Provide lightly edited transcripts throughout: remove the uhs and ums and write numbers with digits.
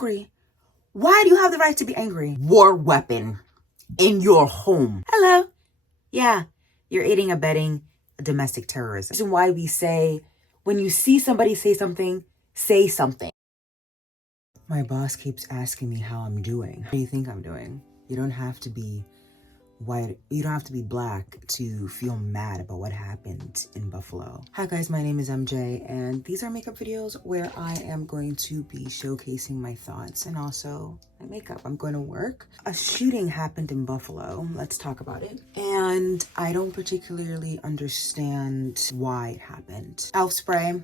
angry. Why do you have the right to be angry? War weapon in your home. Hello. Yeah, you're aiding, abetting domestic terrorism. This is why we say, when you see somebody say something, say something. My boss keeps asking me how I'm doing. How do you think I'm doing? You don't have to be white, you don't have to be black to feel mad about what happened in Buffalo. Hi guys, my name is MJ, and these are makeup videos where I am going to be showcasing my thoughts and also my makeup. I'm going to work. A shooting happened in Buffalo. Let's talk about it. And I don't particularly understand why it happened. Elf spray.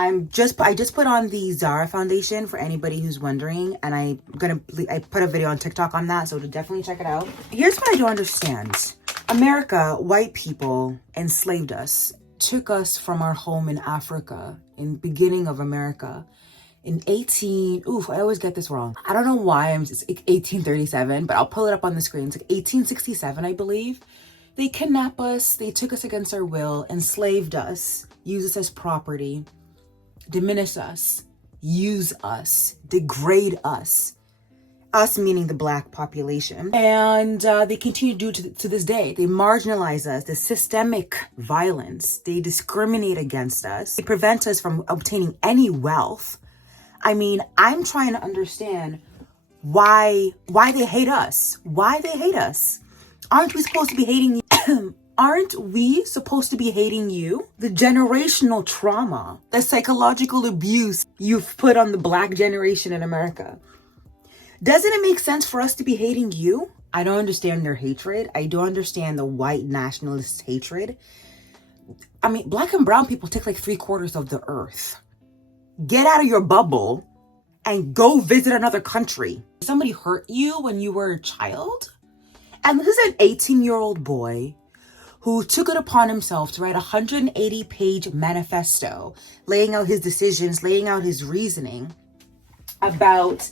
I just put on the Zara foundation for anybody who's wondering, and I put a video on TikTok on that, so to definitely check it out. Here's what I don't understand. America, white people enslaved us, took us from our home in Africa, in beginning of America, in I always get this wrong. I don't know why it's 1837, but I'll pull it up on the screen. It's like 1867, I believe. They kidnapped us, they took us against our will, enslaved us, used us as property, diminish us, use us, degrade us meaning the black population. And they continue to do to this day. They marginalize us, the systemic violence. They discriminate against us. They prevent us from obtaining any wealth. I mean, I'm trying to understand why they hate us. Why they hate us. Aren't we supposed to be hating you? Aren't we supposed to be hating you? The generational trauma, the psychological abuse you've put on the black generation in America. Doesn't it make sense for us to be hating you? I don't understand their hatred. I don't understand the white nationalist hatred. I mean, black and brown people take like 3/4 of the earth. Get out of your bubble and go visit another country. Somebody hurt you when you were a child? And this is an 18-year-old boy who took it upon himself to write a 180-page manifesto, laying out his decisions, laying out his reasoning about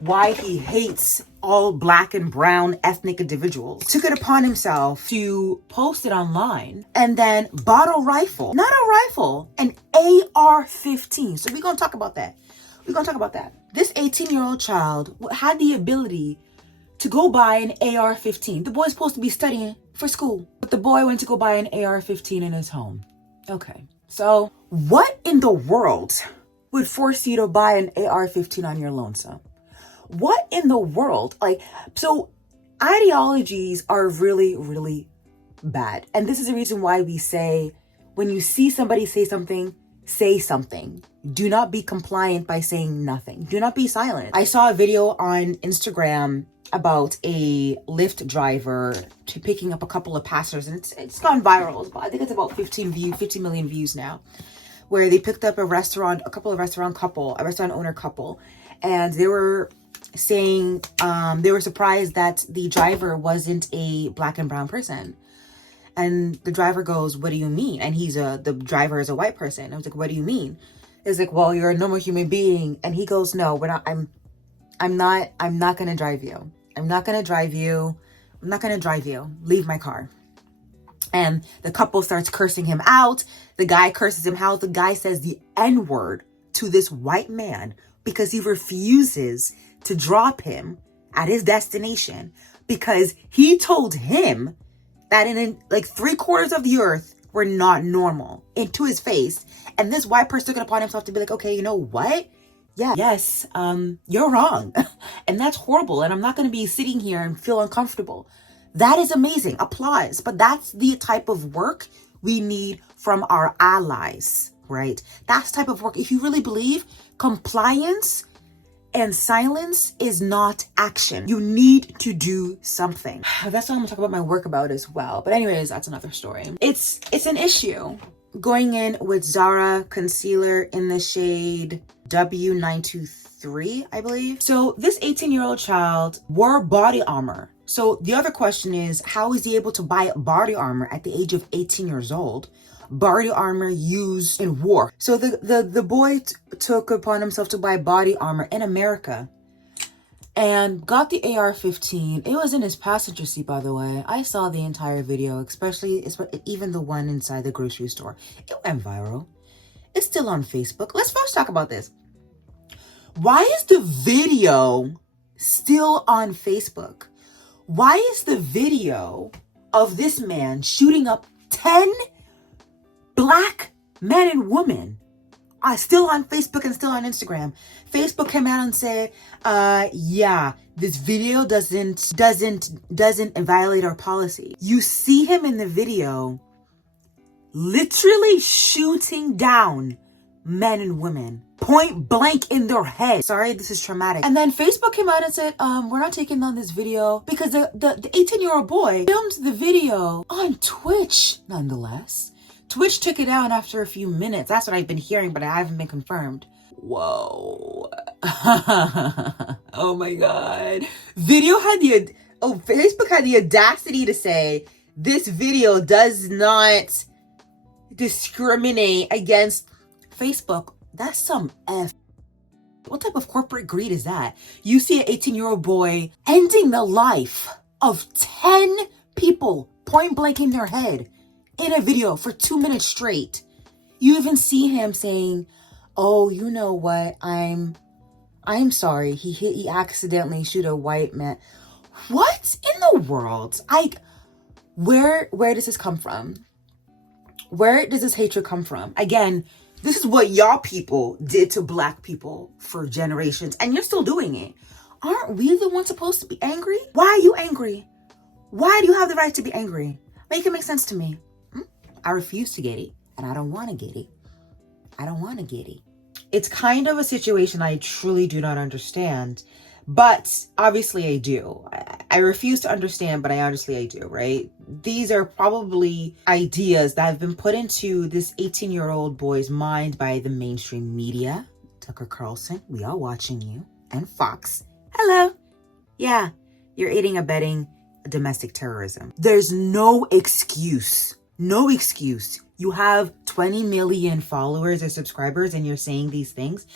why he hates all black and brown ethnic individuals. Took it upon himself to post it online and then bought a rifle. Not a rifle, an AR-15. So we're going to talk about that. This 18-year-old child had the ability to go buy an AR-15. The boy's supposed to be studying for school, but the boy went to go buy an AR-15 in his home. Okay, so what in the world would force you to buy an AR-15 on your lonesome? What in the world? So ideologies are really, really bad. And this is the reason why we say, when you see somebody say something, say something. Do not be compliant by saying nothing. Do not be silent. I saw a video on Instagram about a Lyft driver picking up a couple of passengers, and it's gone viral. I think it's about 15 million views now, where they picked up a restaurant owner couple, and they were saying they were surprised that the driver wasn't a black and brown person. And the driver goes, "What do you mean?" And the driver is a white person. I was like, "What do you mean?" It's like, "Well, you're a normal human being." And he goes, "No, we're not. I'm not gonna drive you. I'm not gonna drive you. Leave my car." And the couple starts cursing him out. The guy curses him out. The guy says the N-word to this white man because he refuses to drop him at his destination because he told him that in like 3/4 of the earth were not normal, into his face. And this white person took it upon himself to be like, "Okay, you know what? Yeah, yes, you're wrong." And that's horrible. And I'm not going to be sitting here and feel uncomfortable. That is amazing. Applause. But that's the type of work we need from our allies, right? That's the type of work. If you really believe compliance and silence is not action, you need to do something. That's what I'm going to talk about my work about as well. But anyways, that's another story. It's an issue. Going in with Zara concealer in the shade W923, I believe. So this 18-year-old child wore body armor. So the other question is, how is he able to buy body armor at the age of 18 years old? Body armor used in war. So the boy took upon himself to buy body armor in America and got the AR-15. It was in his passenger seat, by the way. I saw the entire video, especially even the one inside the grocery store. It went viral. It's still on Facebook. Let's first talk about this. Why is the video still on Facebook? Why is the video of this man shooting up 10 black men and women still on Facebook and still on Instagram? Facebook came out and said, yeah, this video doesn't violate our policy. You see him in the video literally shooting down men and women, point blank in their head. Sorry, this is traumatic. And then Facebook came out and said, we're not taking down this video because the 18-year-old boy filmed the video on Twitch, nonetheless. Twitch took it down after a few minutes. That's what I've been hearing, but I haven't been confirmed. Whoa. Oh my God. Facebook had the audacity to say this video does not discriminate against Facebook. That's some F. What type of corporate greed is that? You see an 18-year-old boy ending the life of 10 people point blank in their head in a video for 2 minutes straight. You even see him saying, oh, you know what? I'm sorry. He accidentally shoot a white man. What in the world? Where does this come from? Where does this hatred come from? Again, this is what y'all people did to black people for generations, and you're still doing it. Aren't we the ones supposed to be angry? Why are you angry? Why do you have the right to be angry? Make it make sense to me. I refuse to get it, and I don't want to get it. I don't want to get it. It's kind of a situation I truly do not understand, but obviously I do. I refuse to understand, but I do, right? These are probably ideas that have been put into this 18-year-old boy's mind by the mainstream media. Tucker Carlson, we are watching you. And Fox. Hello. Yeah, you're aiding and abetting domestic terrorism. There's no excuse. No excuse. You have 20 million followers or subscribers and you're saying these things.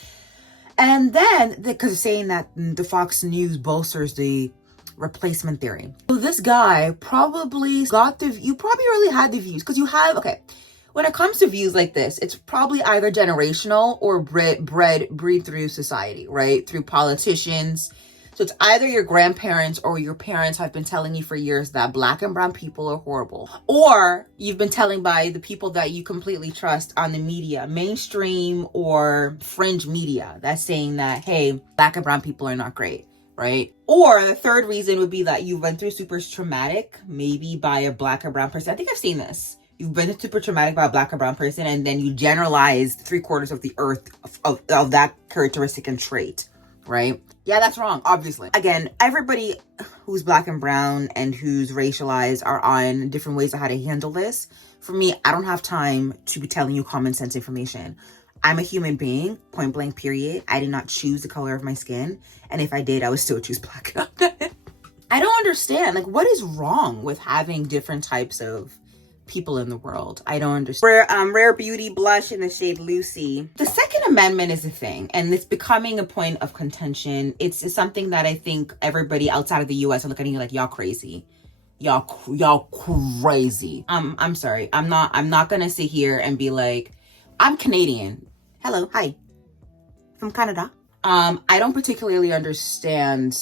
And then, because saying that the Fox News bolsters the replacement theory. So this guy probably got you probably already had the views because you have, okay. When it comes to views like this, it's probably either generational or breed through society, right? Through politicians. So it's either your grandparents or your parents have been telling you for years that black and brown people are horrible. Or you've been telling by the people that you completely trust on the media, mainstream or fringe media, that's saying that, hey, black and brown people are not great, right? Or the third reason would be that you went through super traumatic, maybe by a black or brown person. I think I've seen this. You've been super traumatic by a black or brown person, and then you generalized 3/4 of the earth of that characteristic and trait, right? Yeah, that's wrong, obviously. Again, everybody who's black and brown and who's racialized are on different ways of how to handle this. For me, I don't have time to be telling you common sense information. I'm a human being, point blank, period. I did not choose the color of my skin. And if I did, I would still choose black. I don't understand. Like, what is wrong with having different types of people in the world? I don't understand. Rare Beauty blush in the shade Lucy. The Second Amendment is a thing, and it's becoming a point of contention. It's something that I think everybody outside of the U.S. are looking at you like, y'all crazy. Y'all crazy. I'm sorry. I'm not gonna sit here and be like, I'm Canadian. Hello, hi. From Canada. I don't particularly understand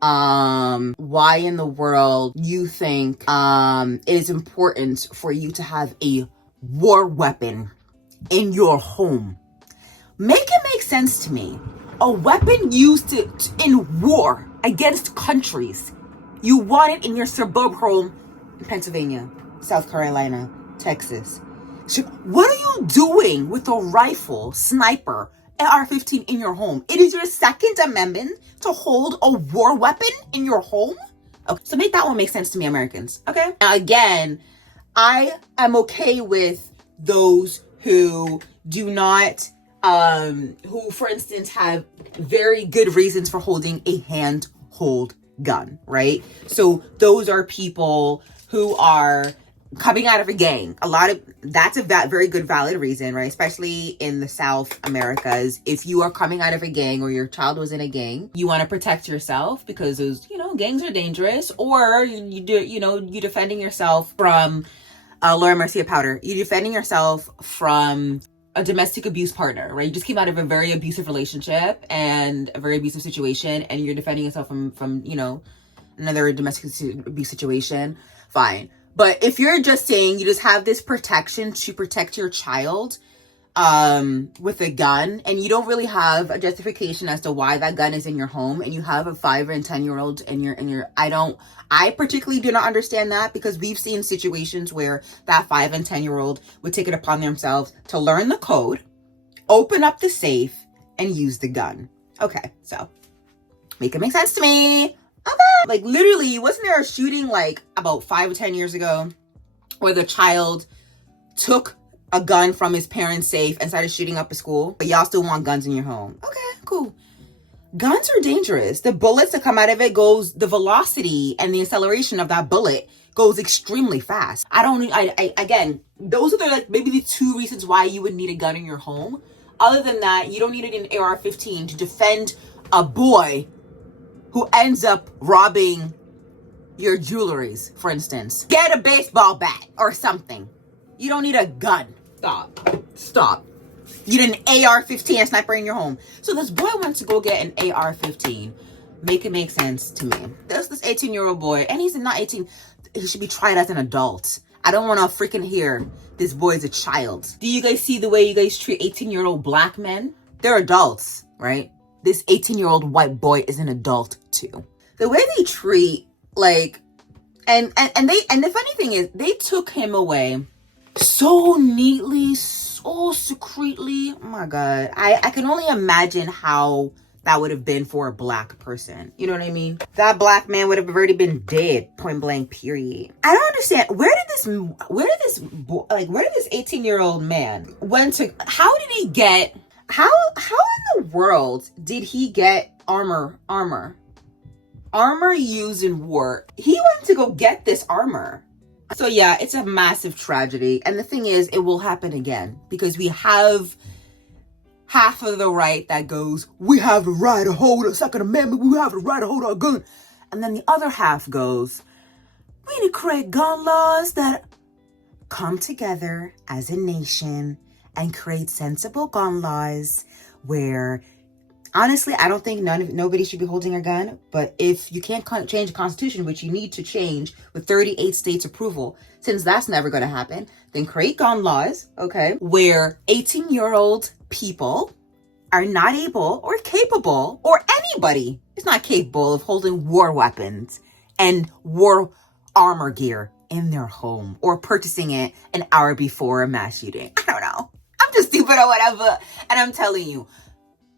why in the world you think it is important for you to have a war weapon in your home. Make it make sense to me. A weapon used in war against countries. You want it in your suburb home in Pennsylvania, South Carolina, Texas. What are you doing with a rifle, sniper, AR-15 in your home? It is your Second Amendment to hold a war weapon in your home? Okay, so make that one make sense to me, Americans. Okay? Now, again, I am okay with those who do not, who, for instance, have very good reasons for holding a handhold gun, right? So those are people who are coming out of a gang. That's a very good valid reason, right? Especially in the South Americas. If you are coming out of a gang or your child was in a gang, you want to protect yourself because those, gangs are dangerous, or you're defending yourself from Laura Mercia Powder. You're defending yourself from a domestic abuse partner, right? You just came out of a very abusive relationship and a very abusive situation, and you're defending yourself from another domestic abuse situation, fine. But if you're just saying you just have this protection to protect your child with a gun, and you don't really have a justification as to why that gun is in your home, and you have a 5 and 10-year-old in your I particularly do not understand that, because we've seen situations where that 5 and 10-year-old would take it upon themselves to learn the code, open up the safe, and use the gun. Okay, so make it make sense to me. Okay. Like, literally, wasn't there a shooting like about 5 or 10 years ago where the child took a gun from his parents' safe and started shooting up a school? But y'all still want guns in your home. Okay, cool. Guns are dangerous. The bullets that come out of it the velocity and the acceleration of that bullet goes extremely fast. Again, those are maybe the 2 reasons why you would need a gun in your home. Other than that, you don't need an AR-15 to defend a boy who ends up robbing your jewelries, for instance. Get a baseball bat or something. You don't need a gun. Stop. You need an AR-15 and sniper in your home. So this boy wants to go get an AR-15. Make it make sense to me. There's this 18-year-old boy, and he's not 18. He should be tried as an adult. I don't want to freaking hear this boy is a child. Do you guys see the way you guys treat 18-year-old black men? They're adults, right? This 18-year-old white boy is an adult too. The way they treat, and the funny thing is, they took him away so neatly, so secretly. Oh my God. I can only imagine how that would have been for a black person. You know what I mean? That black man would have already been dead, point blank, period. I don't understand. Where did this 18-year-old man how in the world did he get armor used in war? He went to go get this armor. So yeah, it's a massive tragedy. And the thing is, it will happen again, because we have half of the right that goes, we have the right to hold a Second Amendment, we have the right to hold our gun. And then the other half goes, we need to create gun laws that come together as a nation and create sensible gun laws where, honestly, I don't think nobody should be holding a gun. But if you can't change the Constitution, which you need to change with 38 states' approval, since that's never going to happen, then create gun laws, okay, where 18-year-old people are not able or capable, or anybody is not capable of holding war weapons and war armor gear in their home or purchasing it an hour before a mass shooting. I don't know. I'm just stupid or whatever. And I'm telling you,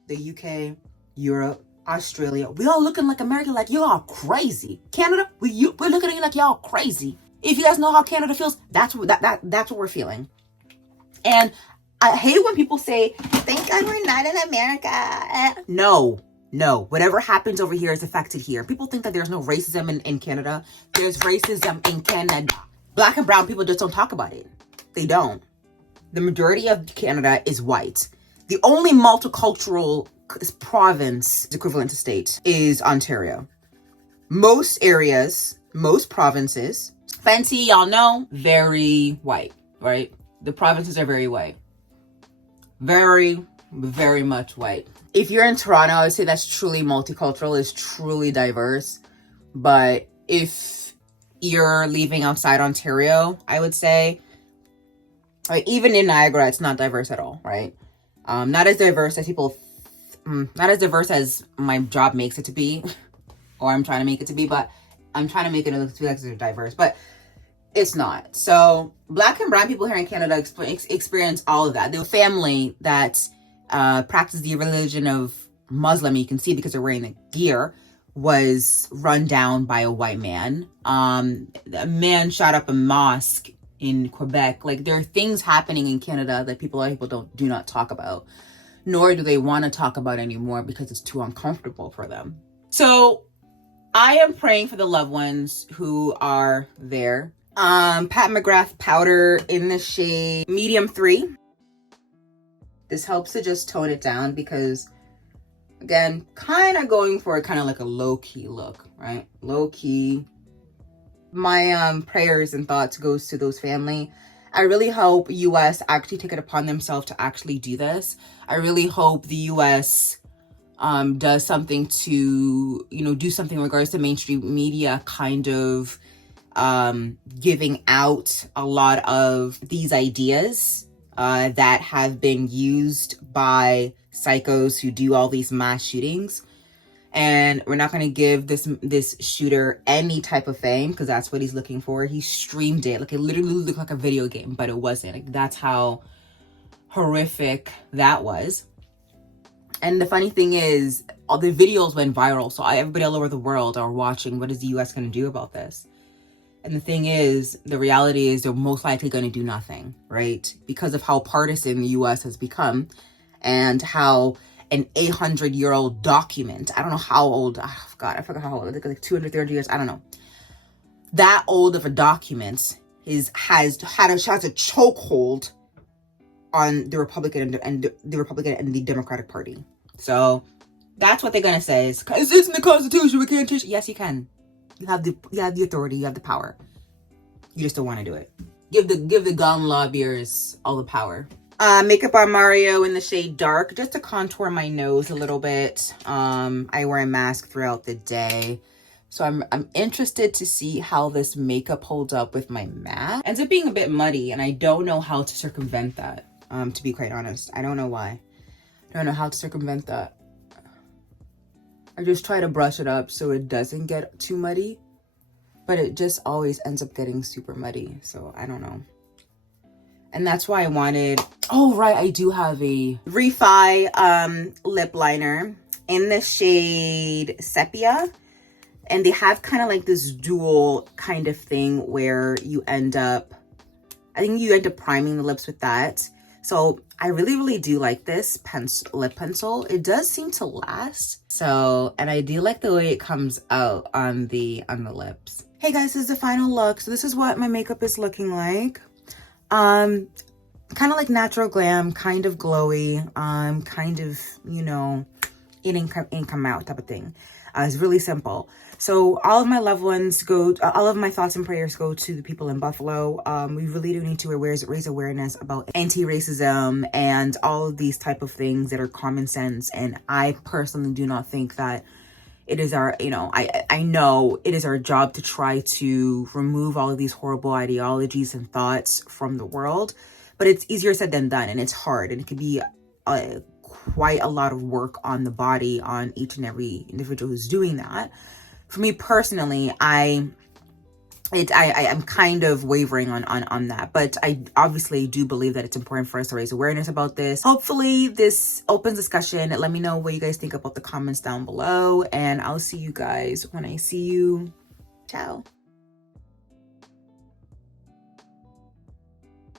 the UK, Europe, Australia, we all looking like America like y'all crazy. Canada, we're looking at you like y'all crazy. If you guys know how Canada feels, that's what we're feeling. And I hate when people say, thank God we're not in America. No. Whatever happens over here is affected here. People think that there's no racism in Canada. There's racism in Canada. Black and brown people just don't talk about it. They don't. The majority of Canada is white. The only multicultural province equivalent to state is Ontario. Most areas, most provinces, fancy, y'all know, very white, right? The provinces are very white. Very, very much white. If you're in Toronto, I would say that's truly multicultural, is truly diverse. But if you're leaving outside Ontario, I would say, right, even in Niagara, it's not diverse at all, right? Not as diverse as my job makes it to be, or I'm trying to make it to be, but I'm trying to make it look like it's diverse, but it's not. So black and brown people here in Canada experience all of that. The family that practiced the religion of Muslim, you can see because they're wearing the gear, was run down by a white man. A man shot up a mosque in Quebec. Like, there are things happening in Canada that people do not talk about, nor do they want to talk about anymore because it's too uncomfortable for them. So I am praying for the loved ones who are there. Pat McGrath powder in the shade medium 3. This helps to just tone it down because, again, kind of going for kind of like a low-key look, right? Low-key. My prayers and thoughts goes to those family. I really hope US actually take it upon themselves to actually do this. I really hope the US does something to, do something in regards to mainstream media kind of giving out a lot of these ideas that have been used by psychos who do all these mass shootings. And we're not going to give this shooter any type of fame, because that's what he's looking for. He streamed it. Like, it literally looked like a video game, but it wasn't. Like, that's how horrific that was. And the funny thing is, all the videos went viral. So everybody all over the world are watching, what is the US going to do about this? And the thing is, the reality is they're most likely going to do nothing, right? Because of how partisan the US has become, and how an 800-year-old document, I don't know how old, oh God, I forgot how old, like 200, 300 years, I don't know. That old of a document has a chokehold on the Republican and the Democratic Party. So that's what they're gonna say, is, because it's in the Constitution, we can't change it. Yes, you can. You have the authority, you have the power. You just don't want to do it. Give the gun lobbyists all the power. Makeup by Mario in the shade Dark, just to contour my nose a little bit. I wear a mask throughout the day, so I'm interested to see how this makeup holds up with my mask. Ends up being a bit muddy, and I don't know how to circumvent that. To be quite honest, I don't know why. I don't know how to circumvent that. I just try to brush it up so it doesn't get too muddy, but it just always ends up getting super muddy. So I don't know. And that's why I wanted, oh right, I do have a Refi lip liner in the shade Sepia. And they have kind of like this dual kind of thing where you end up, I think you end up priming the lips with that. So I really, really do like this lip pencil. It does seem to last. So, and I do like the way it comes out on the lips. Hey guys, this is the final look. So this is what my makeup is looking like. Kind of like natural glam, kind of glowy, kind of, in and come out type of thing. It's really simple. So all of my loved ones all of my thoughts and prayers go to the people in Buffalo. We really do need to raise awareness about anti-racism and all of these type of things that are common sense. And I personally do not think that it is our, I know it is our job to try to remove all of these horrible ideologies and thoughts from the world, but it's easier said than done, and it's hard, and it could be quite a lot of work on the body, on each and every individual who's doing that. For me personally, I'm kind of wavering on that, but I obviously do believe that it's important for us to raise awareness about this. Hopefully this opens discussion. Let me know what you guys think about the comments down below, and I'll see you guys when I see you. Ciao.